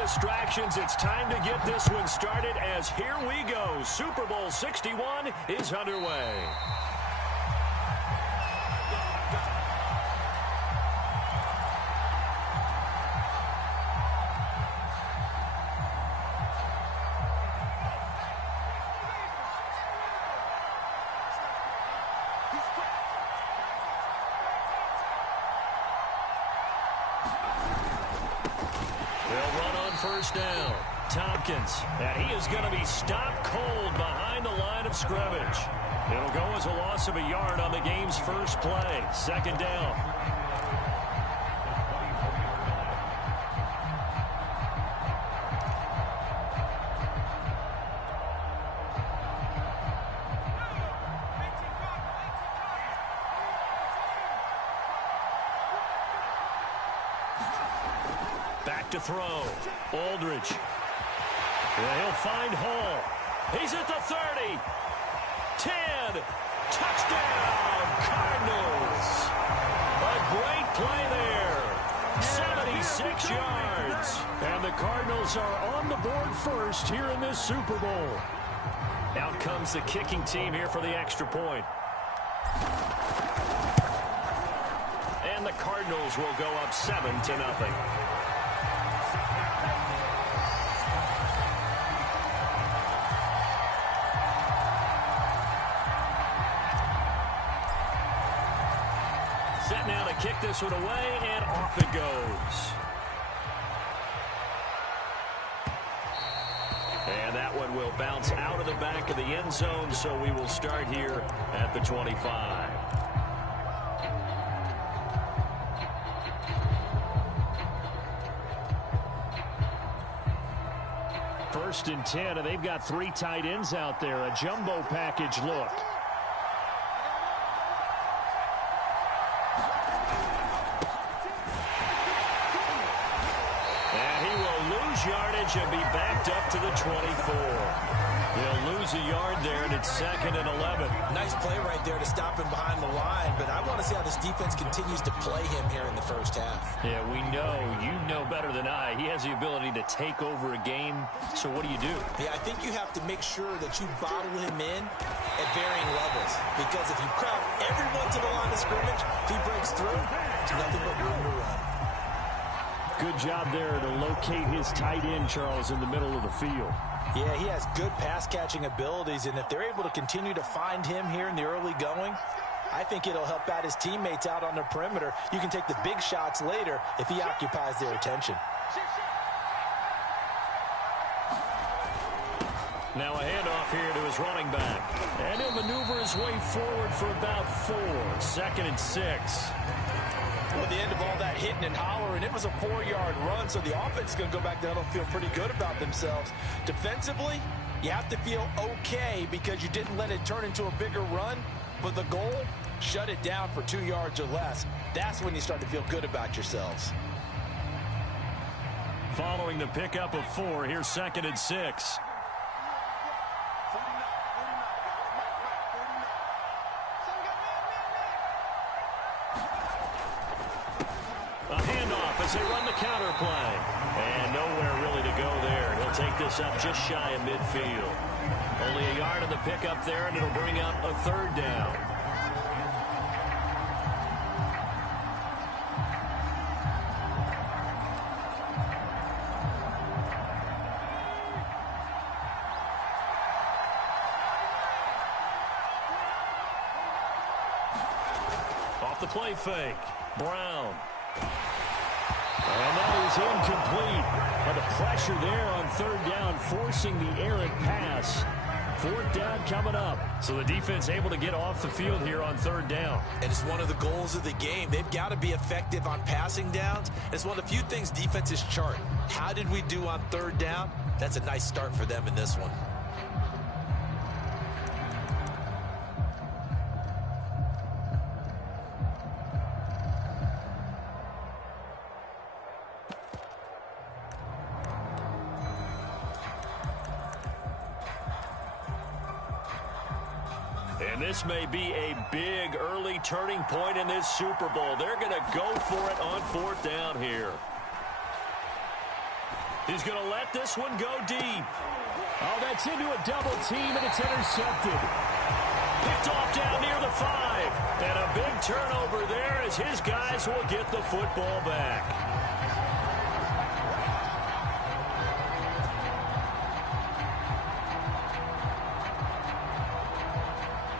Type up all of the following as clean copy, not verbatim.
distractions. It's time to get this one started as here we go. Super Bowl 61 is underway. First down, Tompkins, and he is going to be stopped cold behind the line of scrimmage. It'll go as a loss of a yard on the game's first play. Second down. Back to throw. Aldridge. He'll find Hall. He's at the 30. 10. Touchdown, Cardinals. A great play there. 76 yards. And the Cardinals are on the board first here in this Super Bowl. Out comes the kicking team here for the extra point. And the Cardinals will go up 7-0. Set now to kick this one away, and off it goes. And that one will bounce out of the back of the end zone, so we will start here at the 25. First and 10, and they've got 3 tight ends out there. A jumbo package look. Yardage and be backed up to the 24. They'll lose a yard there, and it's 2nd and 11. Nice play right there to stop him behind the line, but I want to see how this defense continues to play him here in the first half. Yeah, we know. You know better than I. He has the ability to take over a game, so what do you do? Yeah, I think you have to make sure that you bottle him in at varying levels, because if you crowd everyone to the line of scrimmage, if he breaks through, there's nothing but room to run. Good job there to locate his tight end, Charles, in the middle of the field. Yeah, he has good pass-catching abilities, and if they're able to continue to find him here in the early going, I think it'll help out his teammates out on the perimeter. You can take the big shots later if he occupies their attention. Now a handoff here to his running back. And he'll maneuver his way forward for about 4. 2nd and 6. Well, at the end of all that hitting and hollering, it was a 4-yard run, so the offense is going to go back down and feel pretty good about themselves. Defensively, you have to feel okay because you didn't let it turn into a bigger run, but the goal, shut it down for 2 yards or less. That's when you start to feel good about yourselves. Following the pickup of 4, here's 2nd and 6. As they run the counter play. And nowhere really to go there. He'll take this up just shy of midfield. Only a yard on the pickup there, and it'll bring up a 3rd down. Off the play fake. Brown. And that is incomplete. But the pressure there on 3rd down, forcing the errant pass. 4th down coming up. So the defense able to get off the field here on 3rd down. And it's one of the goals of the game. They've got to be effective on passing downs. It's one of the few things defenses chart. How did we do on 3rd down? That's a nice start for them in this one. And this may be a big early turning point in this Super Bowl. They're going to go for it on 4th down here. He's going to let this one go deep. Oh, that's into a double team, and it's intercepted. Picked off down near the 5. And a big turnover there as his guys will get the football back.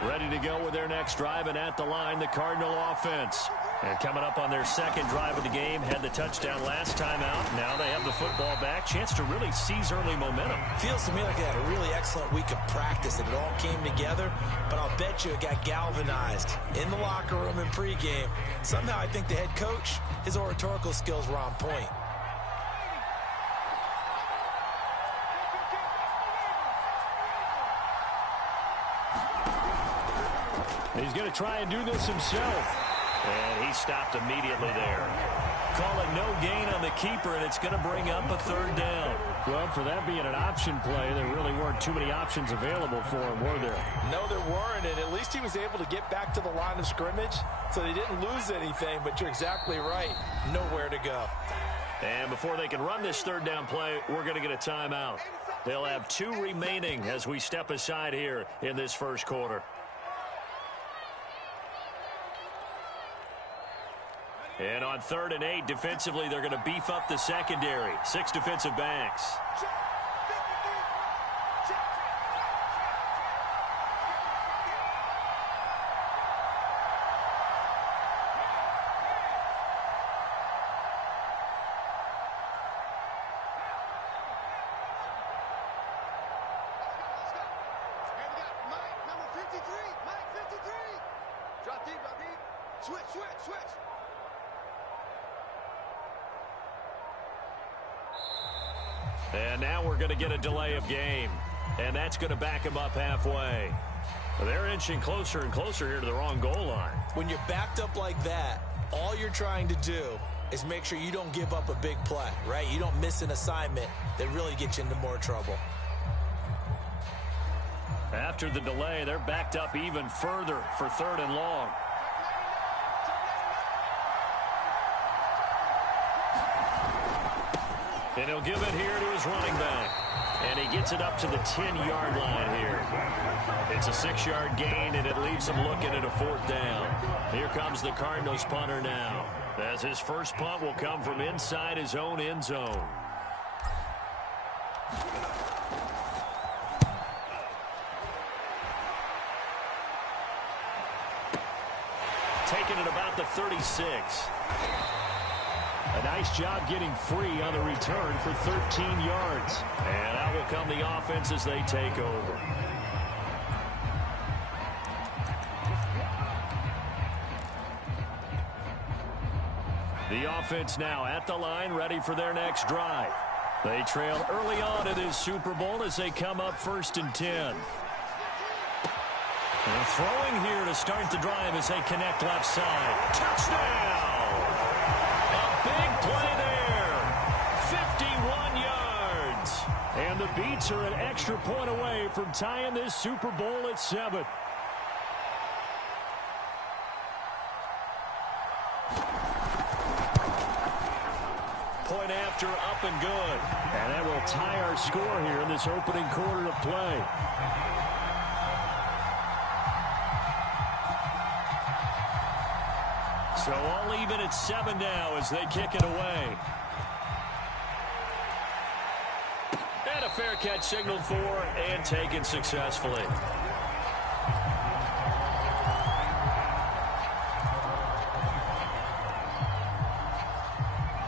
Ready to go with their next drive, and at the line, the Cardinal offense. And coming up on their second drive of the game, had the touchdown last time out. Now they have the football back. Chance to really seize early momentum. Feels to me like they had a really excellent week of practice, and it all came together. But I'll bet you it got galvanized in the locker room in pregame. Somehow I think the head coach, his oratorical skills were on point. He's going to try and do this himself. And he stopped immediately there. Calling no gain on the keeper, and it's going to bring up a third down. Well, for that being an option play, there really weren't too many options available for him, were there? No, there weren't, and at least he was able to get back to the line of scrimmage, so they didn't lose anything, but you're exactly right. Nowhere to go. And before they can run this third down play, we're going to get a timeout. They'll have 2 remaining as we step aside here in this first quarter. And on 3rd and 8, defensively, they're going to beef up the secondary. 6 defensive backs. And now we're going to get a delay of game. And that's going to back them up halfway. They're inching closer and closer here to the wrong goal line. When you're backed up like that, all you're trying to do is make sure you don't give up a big play, right? You don't miss an assignment that really gets you into more trouble. After the delay, they're backed up even further for 3rd and long. And he'll give it here to his running back. And he gets it up to the 10-yard line here. It's a 6-yard gain, and it leaves him looking at a 4th down. Here comes the Cardinals punter now, as his first punt will come from inside his own end zone. Taking it about the 36. A nice job getting free on the return for 13 yards. And out will come the offense as they take over. The offense now at the line, ready for their next drive. They trail early on in this Super Bowl as they come up 1st and 10. And throwing here to start the drive as they connect left side. Touchdown! Big play there. 51 yards. And the Beats are an extra point away from tying this Super Bowl at 7. Point after, up and good. And that will tie our score here in this opening quarter of play. So all even at 7 now as they kick it away. And a fair catch signaled for and taken successfully.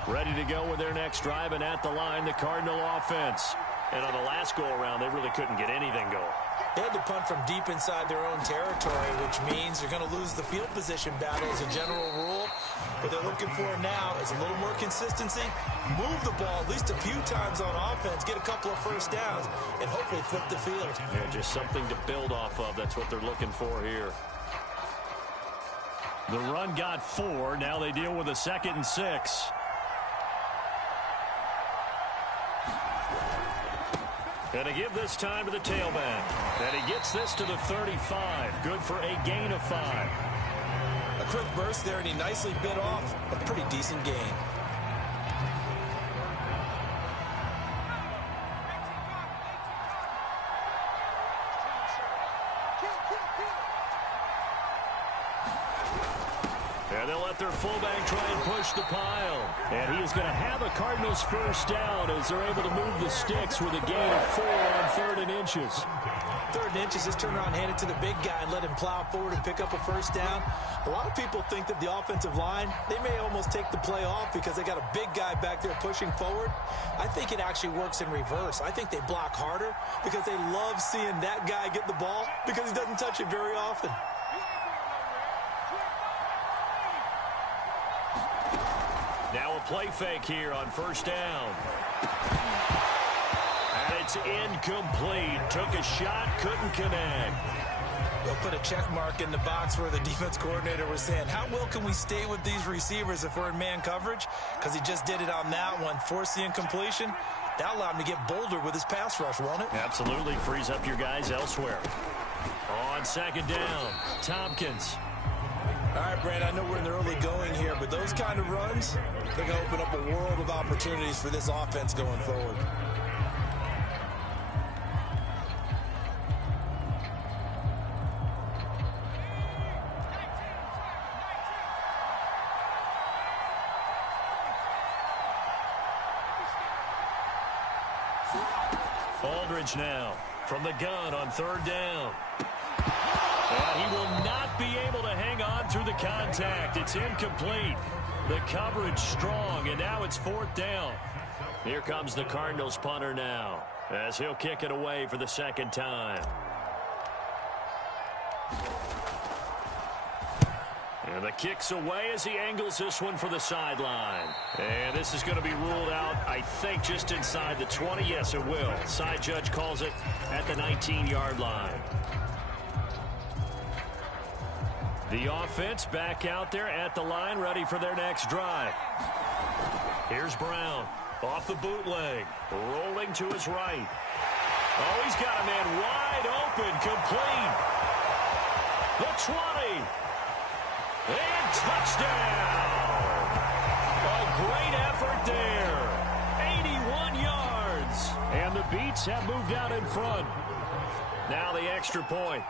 Ready to go with their next drive, and at the line, the Cardinal offense. And on the last go-around, they really couldn't get anything going. They had to punt from deep inside their own territory, which means they're going to lose the field position battle as a general rule. What they're looking for now is a little more consistency, move the ball at least a few times on offense, get a couple of first downs, and hopefully flip the field. Yeah, just something to build off of. That's what they're looking for here. The run got 4. Now they deal with a 2nd and 6. And to give this time to the tailback. And he gets this to the 35. Good for a gain of 5. A quick burst there, and he nicely bit off a pretty decent gain. And they'll let their fullback try and push the pile. And he is going to have a Cardinals first down as they're able to move the sticks with a gain of 4 on 3rd and inches. 3rd and inches, just turn around, hand it to the big guy, and let him plow forward and pick up a first down. A lot of people think that the offensive line, they may almost take the play off because they got a big guy back there pushing forward. I think it actually works in reverse. I think they block harder because they love seeing that guy get the ball because he doesn't touch it very often. Now a play fake here on 1st down. And it's incomplete. Took a shot, couldn't connect. They'll put a check mark in the box where the defense coordinator was saying, how well can we stay with these receivers if we're in man coverage? Because he just did it on that one, forced the incompletion. That allowed him to get bolder with his pass rush, won't it? Absolutely, frees up your guys elsewhere. On 2nd down, Tompkins. All right, Brad, I know we're in the early going here, but those kind of runs, they're going to open up a world of opportunities for this offense going forward. Aldridge now from the gun on 3rd down. And he will not be able to hang on through the contact. It's incomplete. The coverage strong, and now it's 4th down. Here comes the Cardinals punter now as he'll kick it away for the 2nd time. And the kick's away as he angles this one for the sideline. And this is going to be ruled out, I think, just inside the 20. Yes, it will. Side judge calls it at the 19-yard line. The offense back out there at the line, ready for their next drive. Here's Brown off the bootleg, rolling to his right. Oh, he's got a man wide open, complete. The 20. And touchdown. A great effort there. 81 yards. And the Beats have moved out in front. Now the extra point.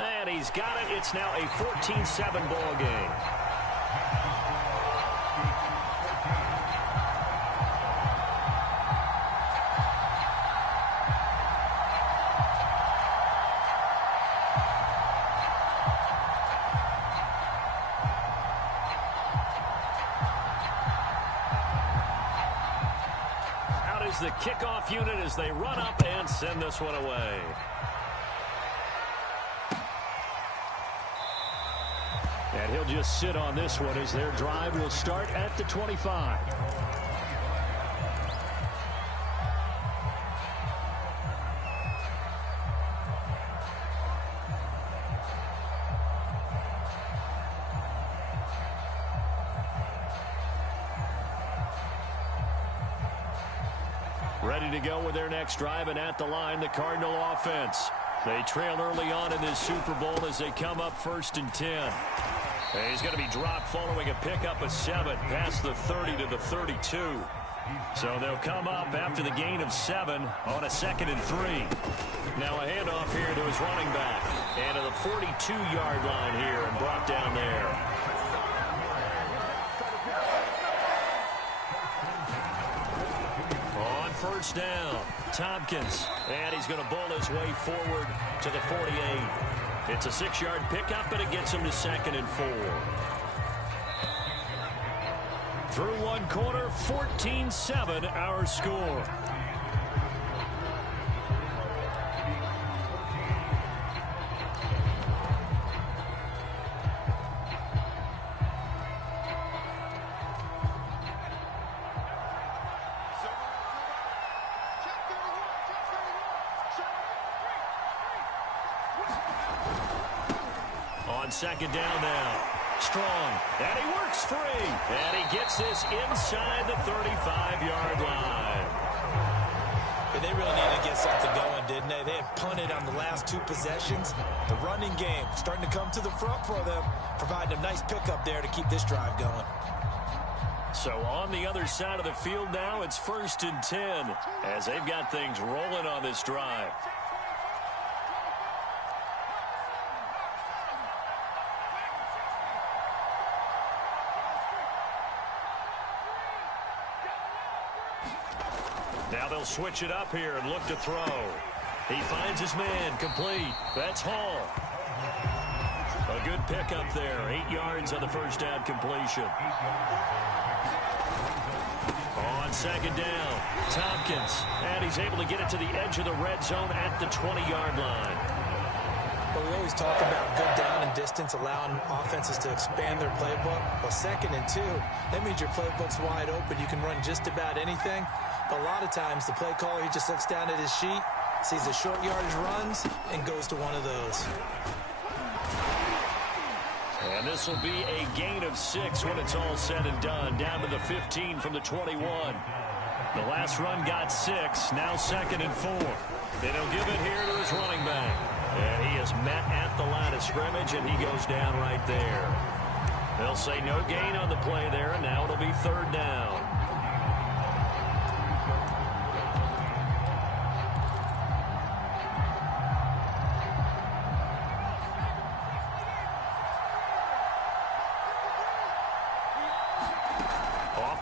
And he's got it. It's now a 14-7 ball game. Out is the kickoff unit as they run up and send this one away. And he'll just sit on this one as their drive will start at the 25. Ready to go with their next drive, and at the line, the Cardinal offense. They trail early on in this Super Bowl as they come up 1st and 10. And he's going to be dropped following a pickup of 7 past the 30 to the 32. So they'll come up after the gain of 7 on a 2nd and 3. Now a handoff here to his running back. And to the 42-yard line here and brought down there. On 1st down, Tompkins. And he's going to bull his way forward to the 48. It's a 6-yard pickup, but it gets him to 2nd and 4. Through one quarter, 14-7 our score. On 2nd down now. Strong. And he works free. And he gets this inside the 35-yard line. But they really needed to get something going, didn't they? They had punted on the last 2 possessions. The running game starting to come to the front for them, providing a nice pickup there to keep this drive going. So on the other side of the field now, it's 1st and 10 as they've got things rolling on this drive. Now they'll switch it up here and look to throw. He finds his man, complete. That's Hall. A good pickup there, 8 yards on the first down completion. On second down, Tompkins, and he's able to get it to the edge of the red zone at the 20-yard line. Well, we always talk about good down and distance, allowing offenses to expand their playbook. Well, 2nd and 2, that means your playbook's wide open. You can run just about anything. But a lot of times, the play caller, he just looks down at his sheet, sees the short yardage runs, and goes to one of those. And this will be a gain of 6 when it's all said and done, down to the 15 from the 21. The last run got 6, now 2nd and 4. Then he'll give it here to his running back. And he is met at the line of scrimmage, and he goes down right there. They'll say no gain on the play there, and now it'll be 3rd down.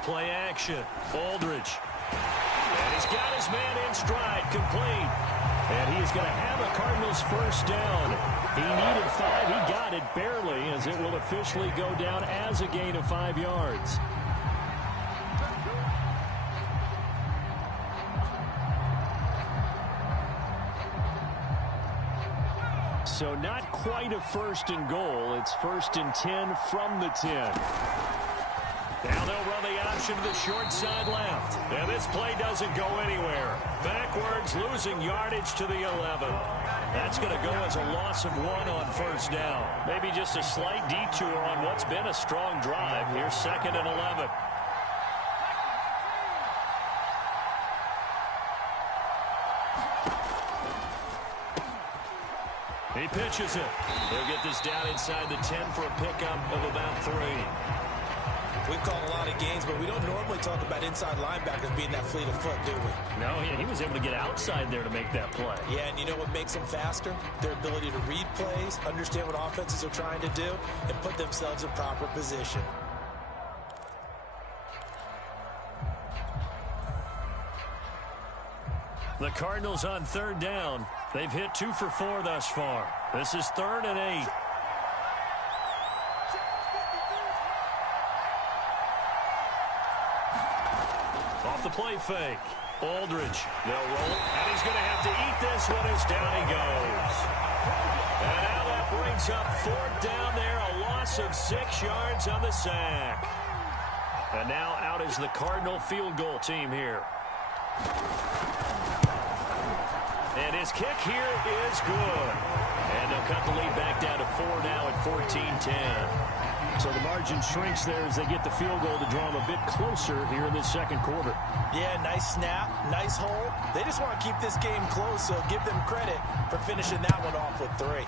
Play action. Aldridge. And he's got his man in stride, complete. And he is going to have a Cardinals first down. He needed 5. He got it barely, as it will officially go down as a gain of 5 yards. So not quite a 1st and goal. It's 1st and 10 from the 10. Now they'll run the option to the short side left. And this play doesn't go anywhere. Backwards, losing yardage to the 11. That's going to go as a loss of 1 on 1st down. Maybe just a slight detour on what's been a strong drive. Here's 2nd and 11. He pitches it. He'll get this down inside the 10 for a pickup of about 3. We've called a lot of games, but we don't normally talk about inside linebackers being that fleet of foot, do we? No, he was able to get outside there to make that play. Yeah, and you know what makes them faster? Their ability to read plays, understand what offenses are trying to do, and put themselves in proper position. The Cardinals on 3rd down. They've hit 2 for 4 thus far. This is 3rd and 8. Off the play fake. Aldridge. They'll roll it, and he's going to have to eat this one as down he goes. And now that brings up 4th down there, a loss of 6 yards on the sack. And now out is the Cardinal field goal team here. And his kick here is good. And they'll cut the lead back down to 4 now at 14-10. So the margin shrinks there as they get the field goal to draw them a bit closer here in the 2nd quarter. Yeah, nice snap, nice hole. They just want to keep this game close, so give them credit for finishing that one off with 3.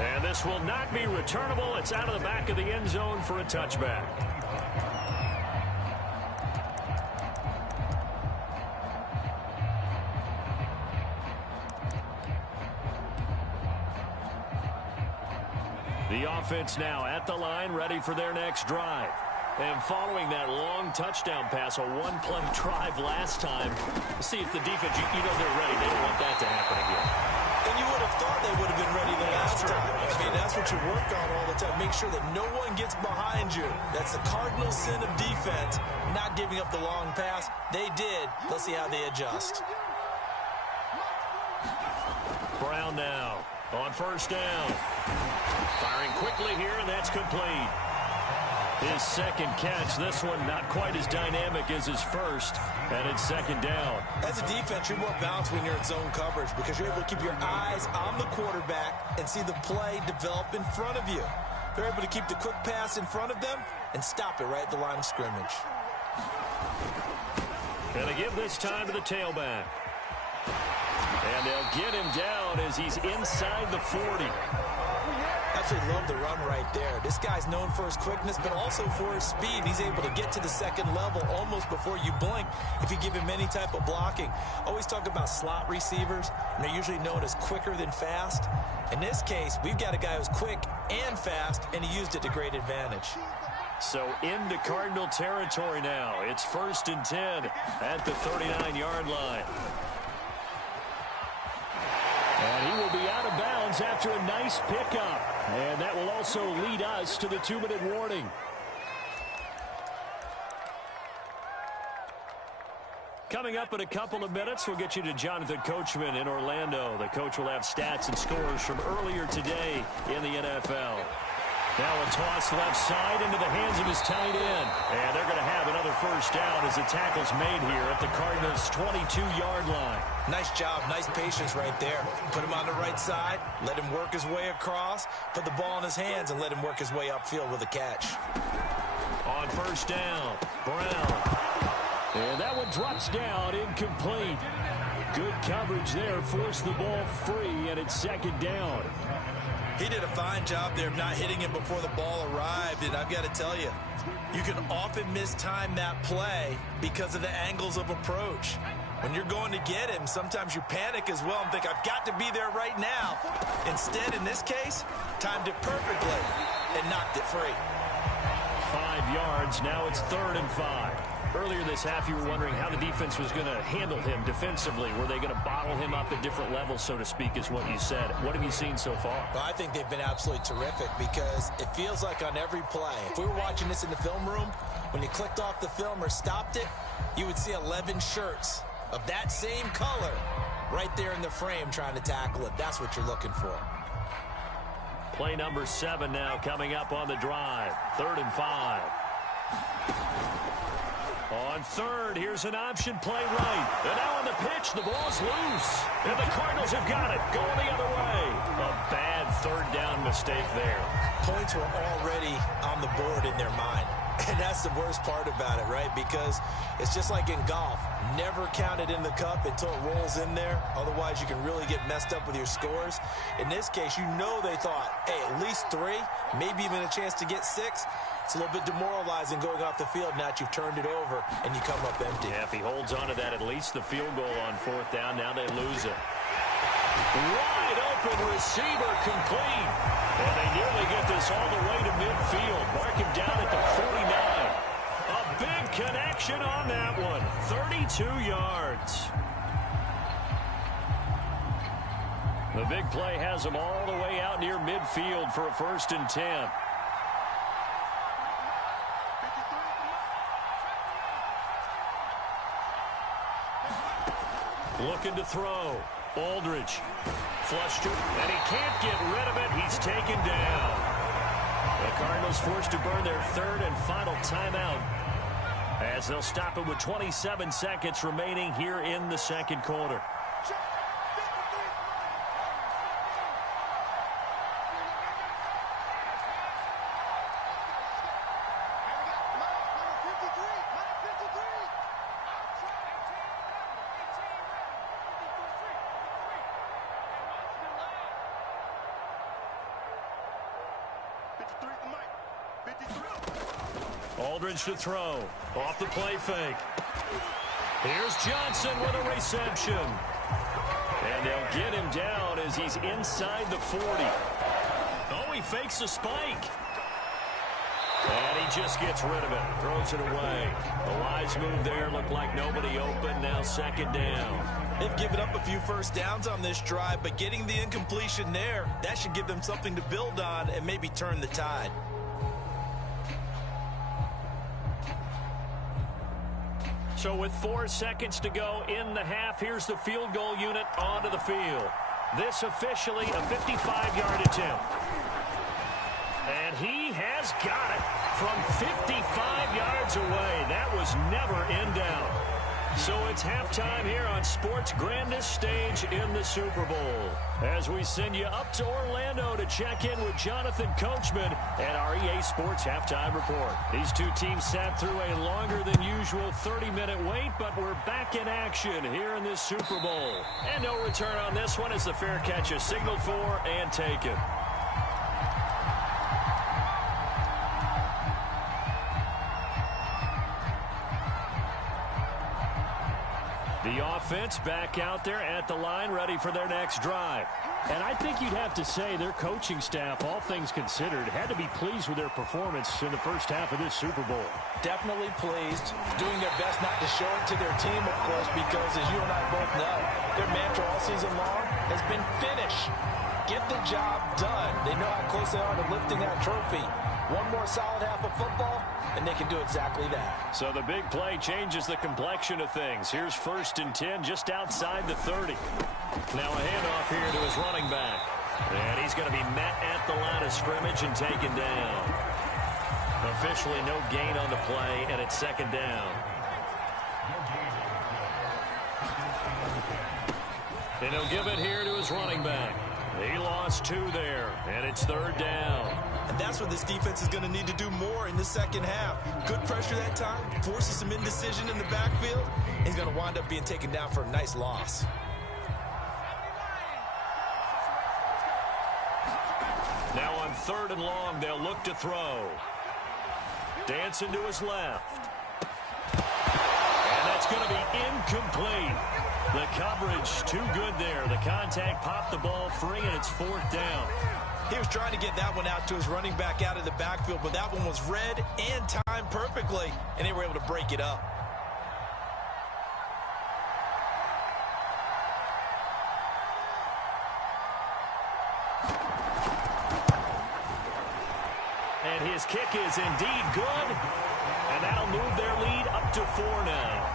And this will not be returnable. It's out of the back of the end zone for a touchback. The offense now at the line, ready for their next drive. And following that long touchdown pass, a one-play drive last time, see if the defense, you know they're ready. They don't want that to happen again. And you would have thought they would have been ready the last time. I mean, that's what you work on all the time. Make sure that no one gets behind you. That's the cardinal sin of defense, not giving up the long pass. They did. Let's see how they adjust. Brown now on 1st down. Firing quickly here, and that's complete. His 2nd catch. This one not quite as dynamic as his first, and it's 2nd down. As a defense, you're more balanced when you're in zone coverage because you're able to keep your eyes on the quarterback and see the play develop in front of you. They're able to keep the quick pass in front of them and stop it right at the line of scrimmage. And they give this time to the tailback. And they'll get him down as he's inside the 40. That's absolutely love the run right there. This guy's known for his quickness, but also for his speed. He's able to get to the second level almost before you blink if you give him any type of blocking. Always talk about slot receivers, and they're usually known as quicker than fast. In this case, we've got a guy who's quick and fast, and he used it to great advantage. So into Cardinal territory now. It's 1st and 10 at the 39-yard line. And he will be out of bounds after a nice pickup. And that will also lead us to the 2-minute warning. Coming up in a couple of minutes, we'll get you to Jonathan Coachman in Orlando. The coach will have stats and scores from earlier today in the NFL. Now a toss left side into the hands of his tight end. And they're going to have another first down as the tackle's made here at the Cardinals' 22-yard line. Nice job, nice patience right there. Put him on the right side, let him work his way across, put the ball in his hands, and let him work his way upfield with a catch. On first down, Brown. And that one drops down, incomplete. Good coverage there, forced the ball free, and it's 2nd down. He did a fine job there of not hitting him before the ball arrived, and I've got to tell you, you can often mistime that play because of the angles of approach. When you're going to get him, sometimes you panic as well and think, I've got to be there right now. Instead, in this case, timed it perfectly and knocked it free. 5 yards, now it's 3rd and 5. Earlier this half, you were wondering how the defense was going to handle him defensively. Were they going to bottle him up at different levels, so to speak, is what you said. What have you seen so far? Well, I think they've been absolutely terrific because it feels like on every play, if we were watching this in the film room, when you clicked off the film or stopped it, you would see 11 shirts of that same color right there in the frame trying to tackle it. That's what you're looking for. Play number 7 now coming up on the drive. 3rd and 5. On 3rd, here's an option play right. And now on the pitch, the ball's loose. And the Cardinals have got it, going the other way. A bad 3rd down mistake there. Points were already on the board in their mind. And that's the worst part about it, right? Because it's just like in golf. Never count it in the cup until it rolls in there. Otherwise, you can really get messed up with your scores. In this case, you know they thought, hey, at least 3, maybe even a chance to get 6. It's a little bit demoralizing going off the field now that you've turned it over and you come up empty. Yeah, if he holds on to that, at least the field goal on 4th down. Now they lose it. Wide open receiver complete. And they nearly get this all the way to midfield. Mark him down at the 49. A big connection on that one. 32 yards. The big play has him all the way out near midfield for a 1st and 10. Looking to throw. Aldridge. Flushed it, and he can't get rid of it. He's taken down. The Cardinals forced to burn their 3rd and final timeout as they'll stop it with 27 seconds remaining here in the 2nd quarter. Aldridge to throw. Off the play fake. Here's Johnson with a reception. And they'll get him down as he's inside the 40. Oh, he fakes a spike. And he just gets rid of it. Throws it away. The wise move there. Looked like nobody open. Now 2nd down. They've given up a few first downs on this drive, but getting the incompletion there, that should give them something to build on and maybe turn the tide. So with 4 seconds to go in the half, here's the field goal unit onto the field. This officially a 55-yard attempt. And he has got it from 55 yards away. That was never in doubt. So it's halftime here on sports' grandest stage in the Super Bowl. As we send you up to Orlando to check in with Jonathan Coachman and our EA Sports Halftime Report. These two teams sat through a longer than usual 30-minute wait, but we're back in action here in this Super Bowl. And no return on this one as the fair catch is signaled for and taken. The offense back out there at the line, ready for their next drive. And I think you'd have to say their coaching staff, all things considered, had to be pleased with their performance in the first half of this Super Bowl. Definitely pleased, doing their best not to show it to their team, of course, because as you and I both know, their mantra all season long has been finish. Get the job done. They know how close they are to lifting that trophy. One more solid half of football, and they can do exactly that. So the big play changes the complexion of things. Here's 1st and 10 just outside the 30. Now a handoff here to his running back. And he's going to be met at the line of scrimmage and taken down. Officially no gain on the play, and it's 2nd down. And he'll give it here to his running back. He lost 2 there, and it's 3rd down. And that's what this defense is going to need to do more in the second half. Good pressure that time, forces some indecision in the backfield. He's going to wind up being taken down for a nice loss. Now on 3rd and long, they'll look to throw. Dancing to his left. And that's going to be incomplete. The coverage too good there. The contact popped the ball free, and it's 4th down. He was trying to get that one out to his running back out of the backfield, but that one was read and timed perfectly, and they were able to break it up. And his kick is indeed good, and that'll move their lead up to 4 now.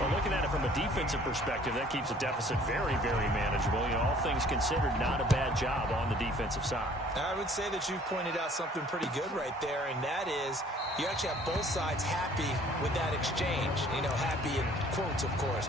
Well, looking at it from a defensive perspective, that keeps the deficit very, very manageable. You know, all things considered, not a bad job on the defensive side. I would say that you've pointed out something pretty good right there, and that is you actually have both sides happy with that exchange. You know, happy in quotes, of course.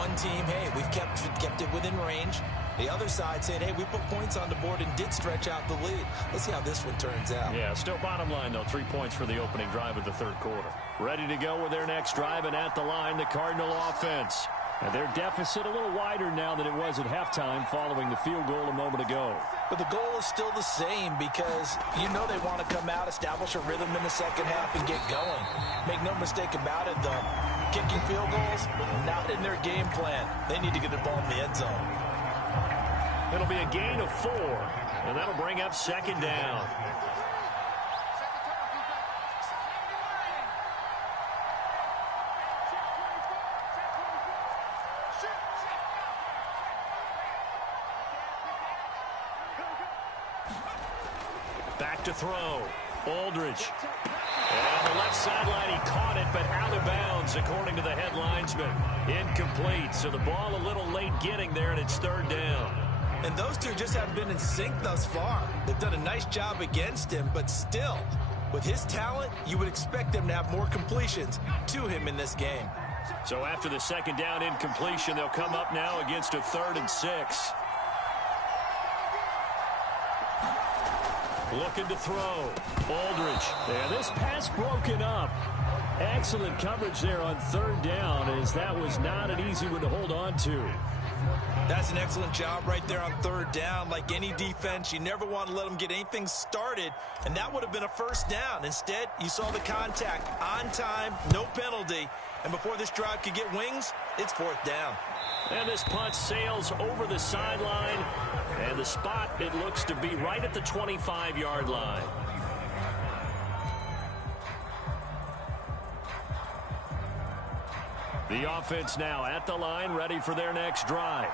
One team, hey, we've kept it within range. The other side saying, hey, we put points on the board and did stretch out the lead. Let's see how this one turns out. Yeah, still bottom line, though, 3 points for the opening drive of the 3rd quarter. Ready to go with their next drive, and at the line, the Cardinal offense. And their deficit a little wider now than it was at halftime following the field goal a moment ago. But the goal is still the same because you know they want to come out, establish a rhythm in the second half, and get going. Make no mistake about it, though. Kicking field goals, not in their game plan. They need to get the ball in the end zone. It'll be a gain of 4, and that'll bring up 2nd down. Back to throw. Aldridge. And on the left sideline, he caught it, but out of bounds, according to the head linesman. Incomplete, so the ball a little late getting there, and it's 3rd down. And those two just haven't been in sync thus far. They've done a nice job against him, but still, with his talent, you would expect them to have more completions to him in this game. So after the 2nd down incompletion, they'll come up now against a 3rd and 6. Looking to throw. Aldridge. Yeah, this pass broken up. Excellent coverage there on 3rd down, as that was not an easy one to hold on to. That's an excellent job right there on 3rd down. Like any defense, you never want to let them get anything started, and that would have been a 1st down. Instead, you saw the contact on time, no penalty, and before this drive could get wings, it's 4th down. And this punt sails over the sideline, and the spot, it looks to be right at the 25-yard line. The offense now at the line, ready for their next drive.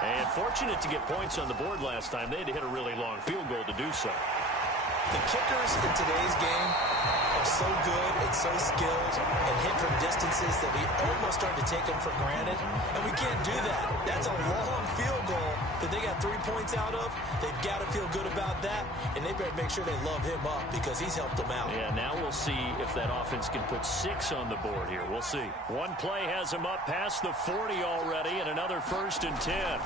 And fortunate to get points on the board last time. They had to hit a really long field goal to do so. The kickers in today's game are so good and so skilled and hit from distances that we almost start to take them for granted. And we can't do that. That's a long field goal that they got 3 points out of. They've got to feel good about that, and they better make sure they love him up because he's helped them out. Yeah, now we'll see if that offense can put 6 on the board here. We'll see. One play has him up past the 40 already, and another 1st and 10.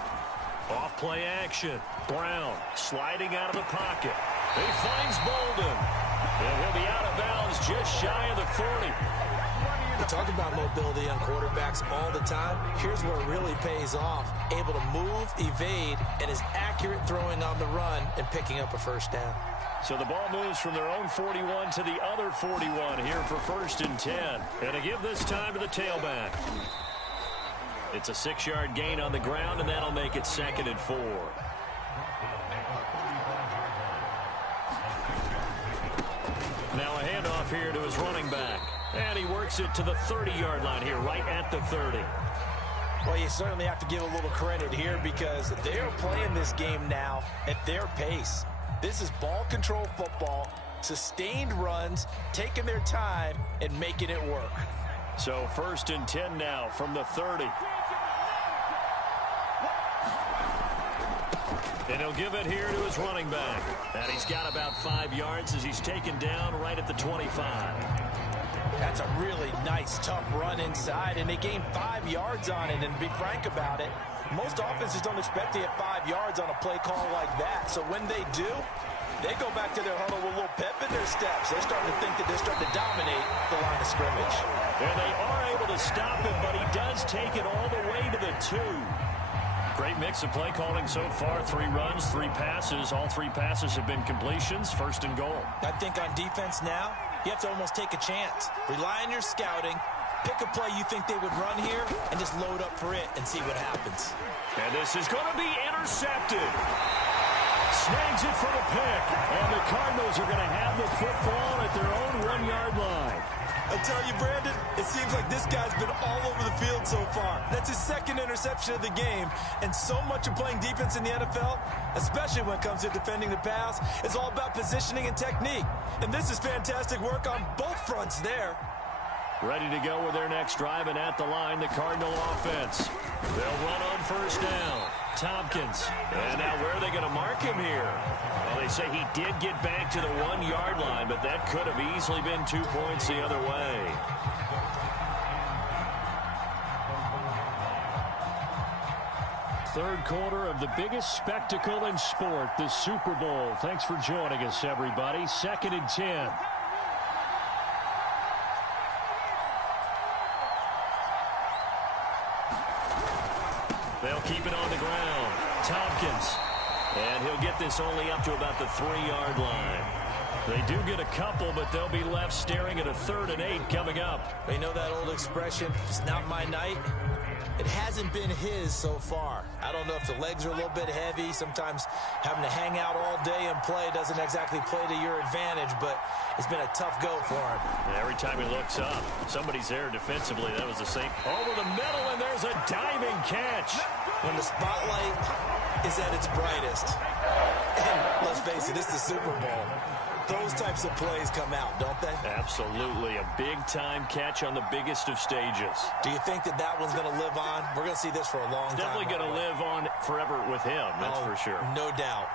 Off play action. Brown sliding out of the pocket. He finds Bolden. And he'll be out of bounds just shy of the 40. We talk about mobility on quarterbacks all the time. Here's where it really pays off. Able to move, evade, and is accurate throwing on the run and picking up a 1st down. So the ball moves from their own 41 to the other 41 here for 1st and 10. And to give this time to the tailback. It's a 6-yard gain on the ground, and that'll make it 2nd and 4. Now a handoff here to his running back. And he works it to the 30-yard line here, right at the 30. Well, you certainly have to give a little credit here because they are playing this game now at their pace. This is ball control football, sustained runs, taking their time and making it work. So 1st and 10 now from the 30. And he'll give it here to his running back. And he's got about 5 yards as he's taken down right at the 25. That's a really nice, tough run inside, and they gained 5 yards on it. And to be frank about it, most offenses don't expect to get 5 yards on a play call like that. So when they do, they go back to their huddle with a little pep in their steps. They're starting to think that they're starting to dominate the line of scrimmage. And they are able to stop him, but he does take it all the way to the 2. Great mix of play calling so far. 3 runs, 3 passes. All 3 passes have been completions. 1st and goal. I think on defense now, you have to almost take a chance. Rely on your scouting. Pick a play you think they would run here and just load up for it and see what happens. And this is going to be intercepted. Snags it for the pick. And the Cardinals are going to have the football at their own 1-yard line. I tell you, Brandon, it seems like this guy's been all over the field so far. That's his 2nd interception of the game. And so much of playing defense in the NFL, especially when it comes to defending the pass, is all about positioning and technique. And this is fantastic work on both fronts there. Ready to go with their next drive, and at the line, the Cardinal offense. They'll run on 1st down. Tompkins. And now where are they going to mark him here? Well, they say he did get back to the 1-yard line, but that could have easily been 2 points the other way. Third quarter of the biggest spectacle in sport, the Super Bowl. Thanks for joining us, everybody. 2nd and 10. They'll keep it on the ground. Tompkins. And he'll get this only up to about the 3-yard line. They do get a couple, but they'll be left staring at a 3rd and 8 coming up. You know that old expression, it's not my night? It hasn't been his so far. I don't know if the legs are a little bit heavy. Sometimes having to hang out all day and play doesn't exactly play to your advantage, but it's been a tough go for him. And every time he looks up, somebody's there defensively. That was the same. Over the middle, and there's a diving catch. When the spotlight is at its brightest, and let's face it, it's the Super Bowl. Those types of plays come out, don't they? Absolutely. A big-time catch on the biggest of stages. Do you think that that one's going to live on? We're going to see this for a long time. Definitely going to live on forever with him, that's for sure. No doubt.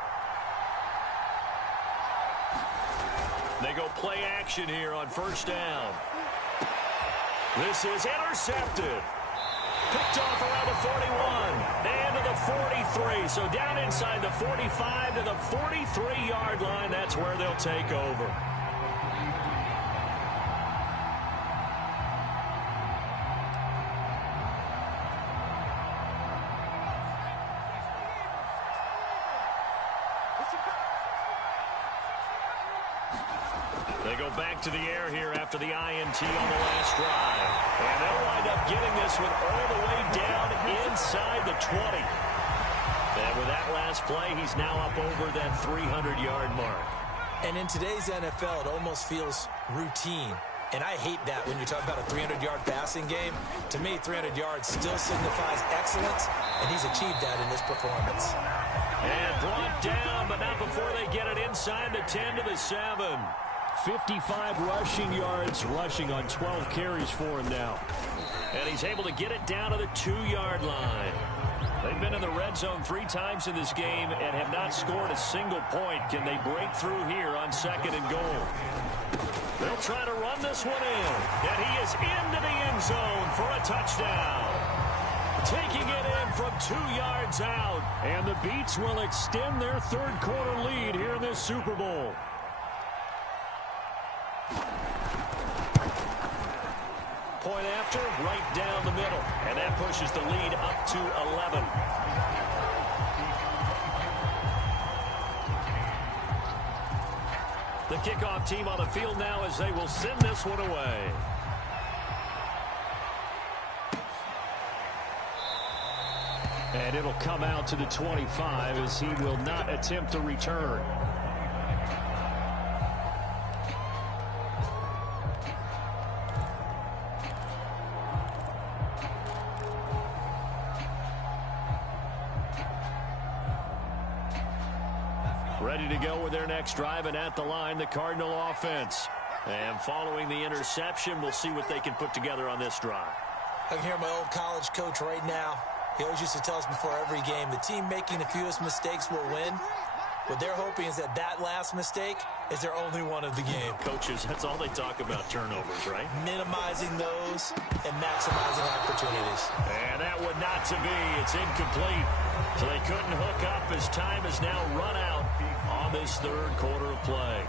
They go play action here on 1st down. This is intercepted. Picked off around the 41 and to the 43. So down inside the 45 to the 43-yard line. That's where they'll take over. They go back to the air here after the INT on the last drive. And they'll wind up getting this one all the way down inside the 20. And with that last play, he's now up over that 300-yard mark. And in today's NFL, it almost feels routine. And I hate that when you talk about a 300-yard passing game. To me, 300 yards still signifies excellence, and he's achieved that in this performance. And brought down, but not before they get it inside the 10 to the 7. 55 rushing yards, rushing on 12 carries for him now. And he's able to get it down to the 2-yard line. They've been in the red zone 3 times in this game and have not scored a single point. Can they break through here on 2nd and goal? They'll try to run this one in. And he is into the end zone for a touchdown. Taking it in from 2 yards out. And the Beats will extend their third quarter lead here in this Super Bowl. Point after, right down the middle. And that pushes the lead up to 11. The kickoff team on the field now as they will send this one away. And it'll come out to the 25 as he will not attempt to return. Ready to go with their next drive, and at the line, the Cardinal offense. And following the interception, we'll see what they can put together on this drive. I can hear my old college coach right now. He always used to tell us before every game, the team making the fewest mistakes will win. What they're hoping is that that last mistake is their only one of the game. Coaches, that's all they talk about, turnovers, right? Minimizing those and maximizing opportunities. And that would not to be. It's incomplete. So they couldn't hook up as time has now run out on this third quarter of play.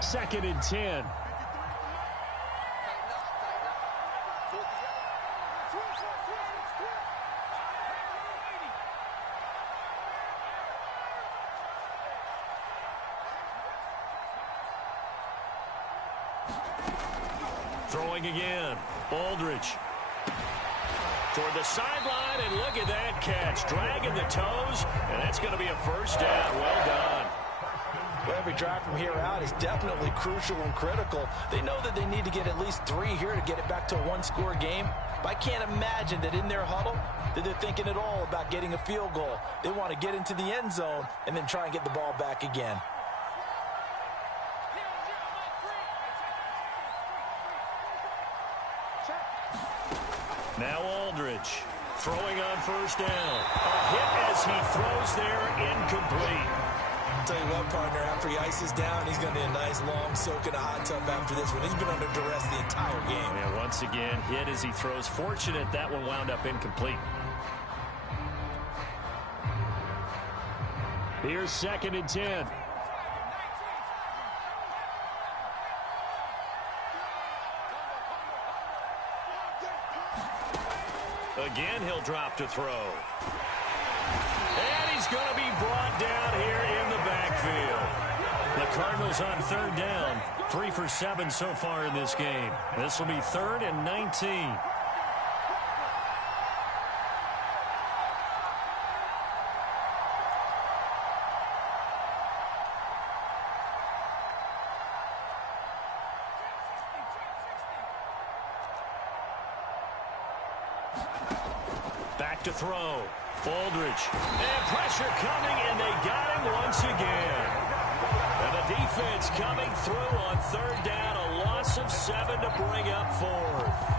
Second and 10. Throwing again. Aldridge. Toward the sideline, and look at that catch. Dragging the toes, and that's going to be a first down. Well done. Well, every drive from here out is definitely crucial and critical. They know that they need to get at least 3 here to get it back to a one-score game. But I can't imagine that in their huddle that they're thinking at all about getting a field goal. They want to get into the end zone and then try and get the ball back again. Now Aldridge throwing on first down. A hit as he throws there, incomplete. I'll tell you what, partner, after he ices down, he's going to need a nice long soak in a hot tub after this one. He's been under duress the entire game. And once again, hit as he throws. Fortunate that one wound up incomplete. Here's second and 10. Again, he'll drop to throw. And he's going to be brought down here in the backfield. The Cardinals on third down. 3 for 7 so far in this game. This will be 3rd and 19. Back to throw. Aldridge. And pressure coming, and they got him once again. And the defense coming through on third down. A loss of 7 to bring up 4th.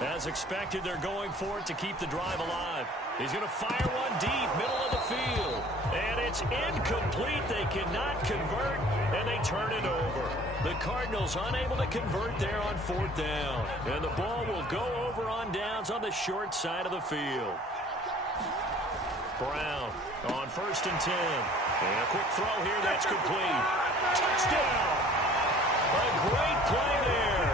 As expected, they're going for it to keep the drive alive. He's going to fire one deep, middle of the field. And it's incomplete. They cannot convert, and they turn it over. The Cardinals unable to convert there on 4th down. And the ball will go over on downs on the short side of the field. Brown on 1st and 10. And a quick throw here that's complete. Touchdown! A great play there.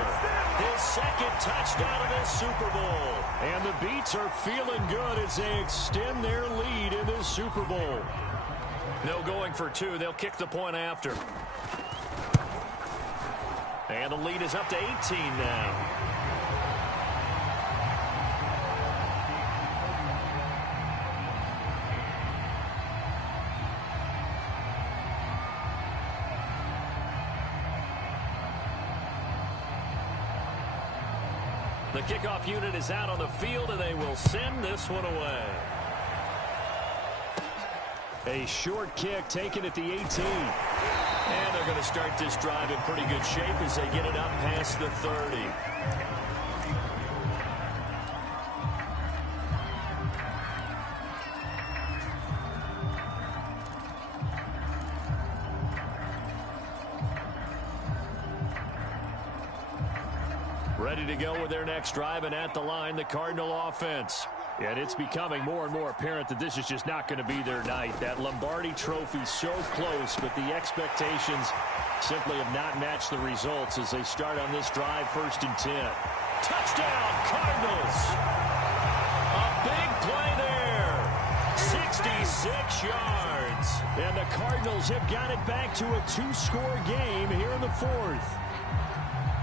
His second touchdown of this Super Bowl. And the Beats are feeling good as they extend their lead in this Super Bowl. No going for 2. They'll kick the point after. And the lead is up to 18 now. The kickoff unit is out on the field, and they will send this one away. A short kick taken at the 18. And they're going to start this drive in pretty good shape as they get it up past the 30. Ready to go with their next drive, and at the line, the Cardinal offense. And it's becoming more and more apparent that this is just not going to be their night. That Lombardi trophy so close, but the expectations simply have not matched the results as they start on this drive, 1st and 10. Touchdown, Cardinals! A big play there. 66 yards. And the Cardinals have got it back to a 2-score game here in the 4th.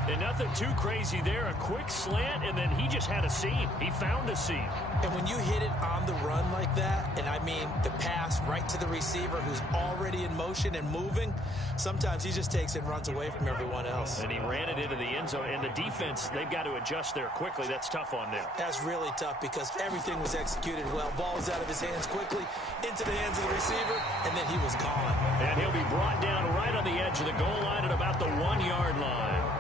And nothing too crazy there. A quick slant, and then he just had a seam. He found a seam. And when you hit it on the run like that, and I mean the pass right to the receiver who's already in motion and moving, sometimes he just takes it and runs away from everyone else. And he ran it into the end zone. And the defense, they've got to adjust there quickly. That's tough on them. That's really tough because everything was executed well. Ball was out of his hands quickly, into the hands of the receiver, and then he was gone. And he'll be brought down right on the edge of the goal line at about the 1-yard line.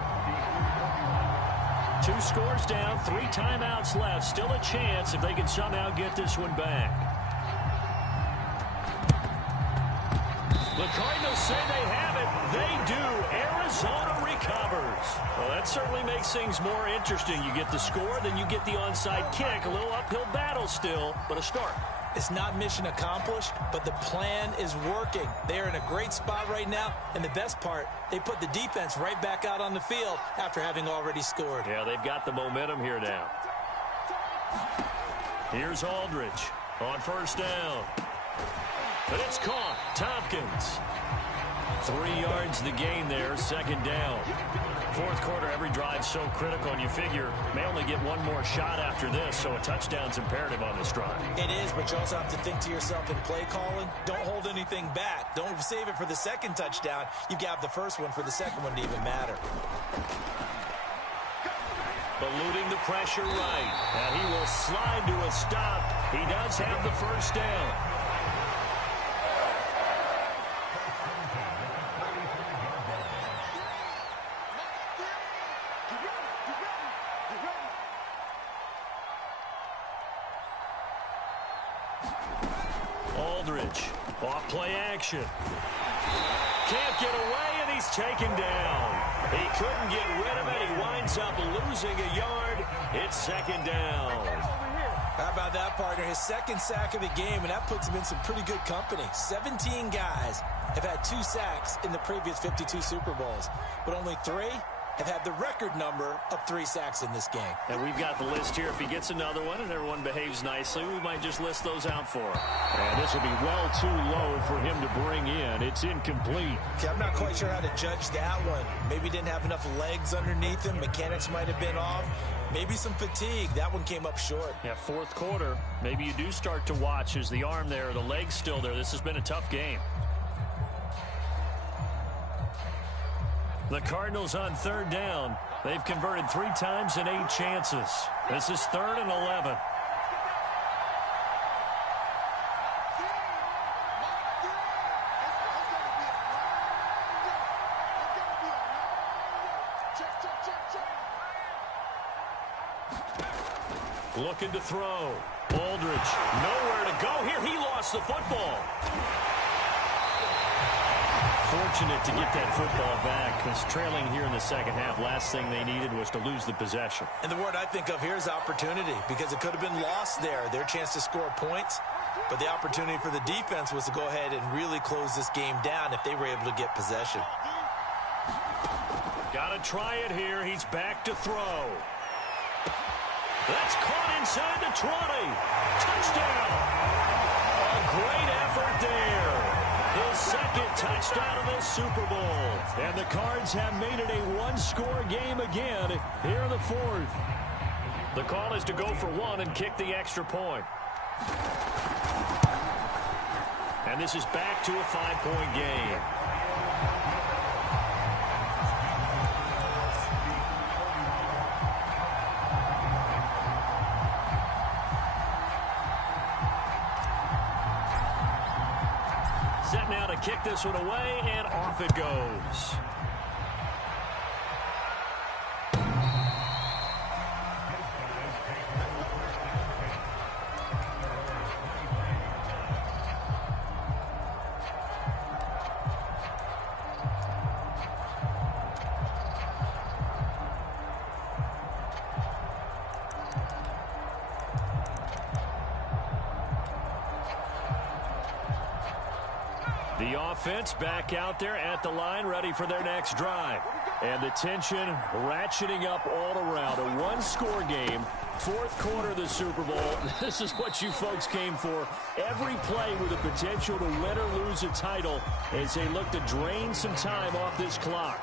2 scores down, 3 timeouts left. Still a chance if they can somehow get this one back. The Cardinals say they have it. They do. Arizona recovers. Well, that certainly makes things more interesting. You get the score, then you get the onside kick. A little uphill battle still, but a start. It's not mission accomplished, but the plan is working. They are in a great spot right now, and the best part, they put the defense right back out on the field after having already scored. Yeah, they've got the momentum here now. Here's Aldridge on 1st down. But it's caught. Tompkins. 3 yards the gain there, 2nd down. 4th quarter, every drive so critical, and you figure may only get one more shot after this, so a touchdown's imperative on this drive. It is, but you also have to think to yourself in play calling, don't hold anything back. Don't save it for the 2nd touchdown. You got the 1st one for the 2nd one to even matter. Eluding the pressure right, and he will slide to a stop. He does have the 1st down. Aldridge, off play action. Can't get away, and he's taken down. He couldn't get rid of it. He winds up losing a yard. It's 2nd down. How about that, partner? His 2nd sack of the game, and that puts him in some pretty good company. 17 guys have had 2 sacks in the previous 52 Super Bowls, but only 3 have had the record number of 3 sacks in this game. And we've got the list here. If he gets another one and everyone behaves nicely, we might just list those out for him. And this will be well too low for him to bring in. It's incomplete. Okay, I'm not quite sure how to judge that one. Maybe didn't have enough legs underneath him. Mechanics might have been off. Maybe some fatigue. That one came up short. Yeah, 4th quarter. Maybe you do start to watch as the arm there, the leg's still there. This has been a tough game. The Cardinals on 3rd down. They've converted 3 times in 8 chances. This is 3rd and 11. Looking to throw. Aldridge, nowhere to go here. He lost the football. Fortunate to get that football back because trailing here in the 2nd half, last thing they needed was to lose the possession. And the word I think of here is opportunity because it could have been lost there. Their chance to score points, but the opportunity for the defense was to go ahead and really close this game down if they were able to get possession. Got to try it here. He's back to throw. That's caught inside the 20. Touchdown. A great effort there. His 2nd touchdown of this Super Bowl. And the Cards have made it a 1-score game again here in the 4th. The call is to go for 1 and kick the extra point. And this is back to a 5-point game. Set now to kick this one away, and off it goes. The offense back out there at the line, ready for their next drive. And the tension ratcheting up all around. A one-score game, fourth quarter of the Super Bowl. This is what you folks came for. Every play with the potential to win or lose a title as they look to drain some time off this clock.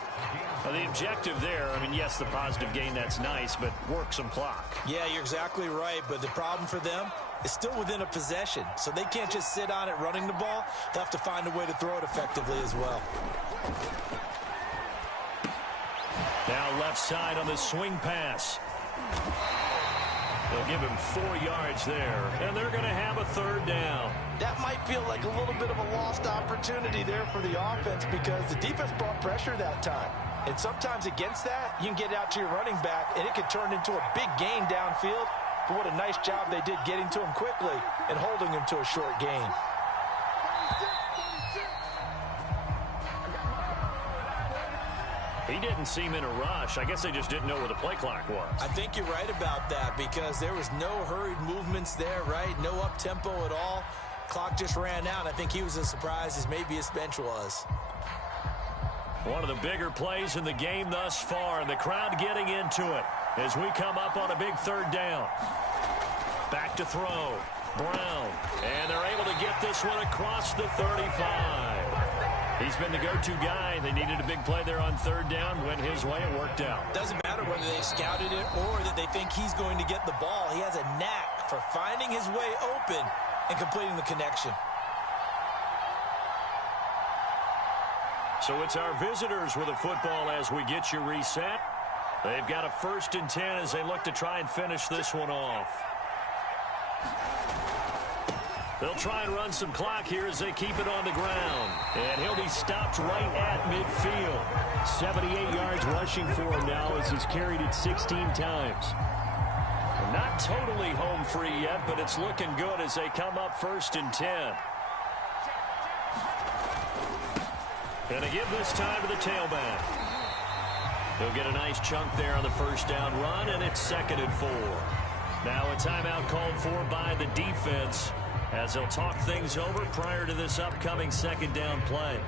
Now, the objective there, I mean, yes, the positive gain, that's nice, but work some clock. Yeah, you're exactly right, but the problem for them is still within a possession, so they can't just sit on it running the ball. They'll have to find a way to throw it effectively as well. Now left side on the swing pass. They'll give him 4 yards there, and they're going to have a third down. That might feel like a little bit of a lost opportunity there for the offense because the defense brought pressure that time. And sometimes against that, you can get out to your running back, and it could turn into a big gain downfield. But what a nice job they did getting to him quickly and holding him to a short gain. He didn't seem in a rush. I guess they just didn't know where the play clock was. I think you're right about that because there was no hurried movements there, right? No up-tempo at all. Clock just ran out. I think he was as surprised as maybe his bench was. One of the bigger plays in the game thus far, and the crowd getting into it as we come up on a big third down. Back to throw. Brown. And they're able to get this one across the 35. He's been the go-to guy. They needed a big play there on third down. Went his way. It worked out. Doesn't matter whether they scouted it or that they think he's going to get the ball. He has a knack for finding his way open and completing the connection. So it's our visitors with a football as we get you reset. They've got a 1st and 10 as they look to try and finish this one off. They'll try and run some clock here as they keep it on the ground. And he'll be stopped right at midfield. 78 yards rushing for him now as he's carried it 16 times. Not totally home free yet, but it's looking good as they come up 1st and 10. Going to give this time to the tailback. He'll get a nice chunk there on the first down run, and it's 2nd and 4. Now a timeout called for by the defense as they'll talk things over prior to this upcoming 2nd down play.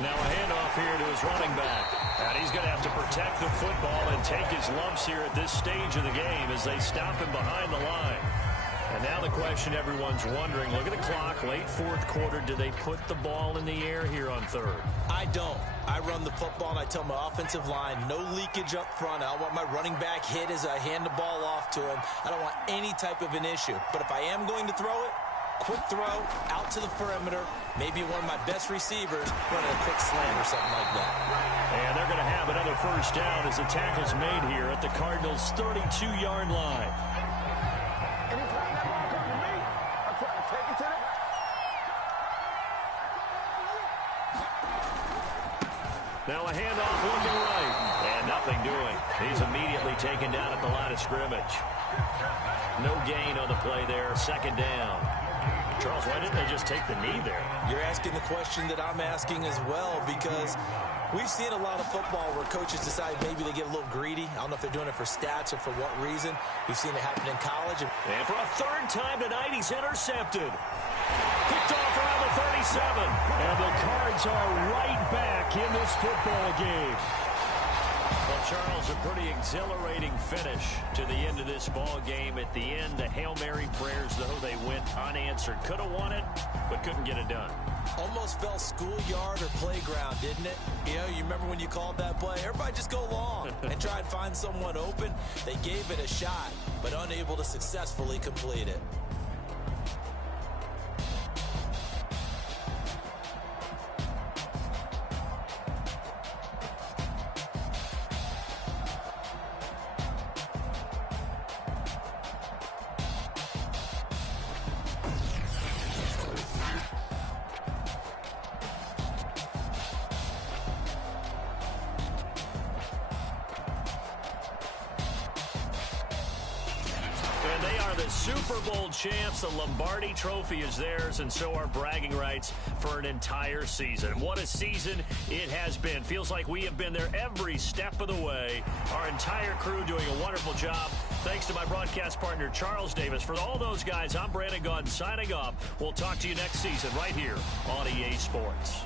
Now a handoff here to his running back. And he's going to have to protect the football and take his lumps here at this stage of the game as they stop him behind the line. And now the question everyone's wondering, look at the clock, late 4th quarter, do they put the ball in the air here on 3rd? I don't. I run the football and I tell my offensive line, no leakage up front. I don't want my running back hit as I hand the ball off to him. I don't want any type of an issue. But if I am going to throw it, quick throw, out to the perimeter, maybe one of my best receivers running a quick slant or something like that. And they're going to have another 1st down as the tackle's made here at the Cardinals' 32-yard line. Now a handoff looking right, and nothing doing. He's immediately taken down at the line of scrimmage. No gain on the play there, 2nd down. Charles, why didn't they just take the knee there? You're asking the question that I'm asking as well because we've seen a lot of football where coaches decide maybe they get a little greedy. I don't know if they're doing it for stats or for what reason. We've seen it happen in college. And for a 3rd time tonight, he's intercepted. Picked off around the 37. And the Cards are right back in this football game. Well, Charles, a pretty exhilarating finish to the end of this ball game. At the end, the Hail Mary prayers, though, they went unanswered. Could have won it, but couldn't get it done. Almost felt schoolyard or playground, didn't it? You know, you remember when you called that play? Everybody just go long and try and find someone open. They gave it a shot, but unable to successfully complete it. And they are the Super Bowl champs. The Lombardi Trophy is theirs, and so are bragging rights for an entire season. What a season it has been. Feels like we have been there every step of the way. Our entire crew doing a wonderful job. Thanks to my broadcast partner, Charles Davis. For all those guys, I'm Brandon Gaudin signing off. We'll talk to you next season right here on EA Sports.